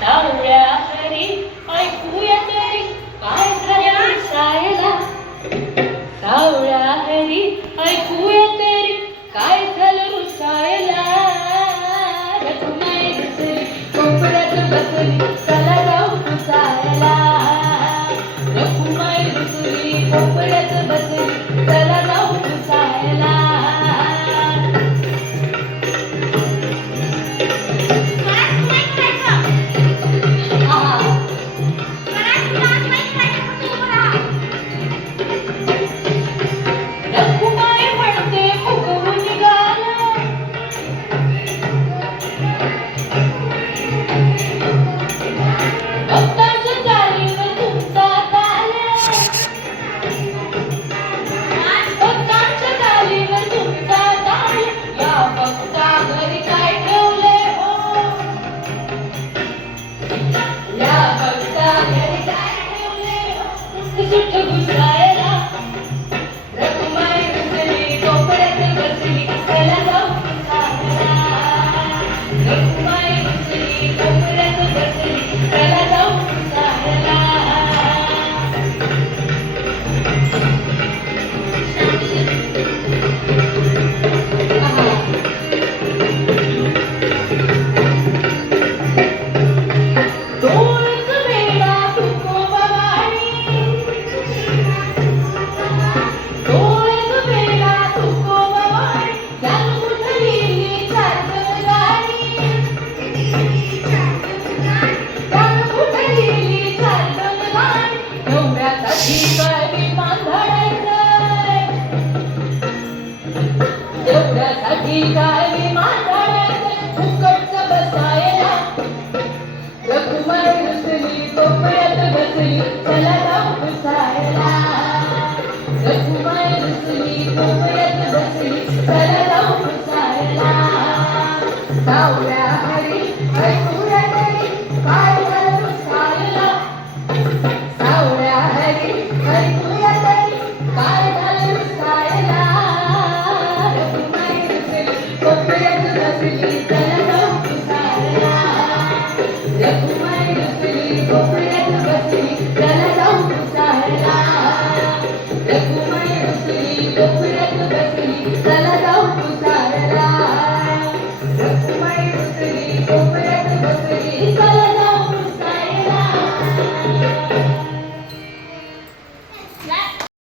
सावळ्या हरी ऐकूया तरी काय झालं सायला. सावळ्या हरी ऐकूया तरी काय झालं रुसायला. रखुमाई रुसली कोपऱ्यात बसली चला जाऊ रुसायला. रखुमाई रुसली कोपऱ्यात बसली चला जाऊ रुसायला. रखुमाई म्हणते फुगवून निघाला. भक्तांच्या चालीवर तुमचा ताल. भक्तांच्या चालीवर तुमचा ताल. या भक्ता घरी काय ठेवले हो. या भक्ता घरी काय ठेवले हो. सुठ घुसायला. रखुमाई रुसली कोपऱ्यात बसली चला जाऊ रुसायला. रखुमाई रुसली कोपऱ्यात बसली चला जाऊ रुसायला. डोळक वेडा तुकोबावाणी. डोळक वेडा तुकोबावाणी. ज्ञान कुठलीली चालगाडी. ज्ञान कुठलीली चालगाडी. एवढ्यासाठी काय विमान धाडायचंय. एवढ्यासाठी काय विमान धाडायचंय. फुकटचं बसायला. रखुमाई रुसली कोपऱ्यात बसली चला जाऊ रुसायला. रखुमाई रुसली कोपऱ्यात बसली चला जाऊ रुसायला. सावळ्या हरी ऐकूया तरी काय झालं रुसायला. सावळ्या हरी ऐकूया तरी काय झालं रुसायला. रखुमाई रुसली कोपऱ्यात बसली चला जाऊ रुसायला. रखुमाई रुसली कोपऱ्यात बसली चला जाऊ रुसायला. रखुमाई रुसली कोपऱ्यात बसली चला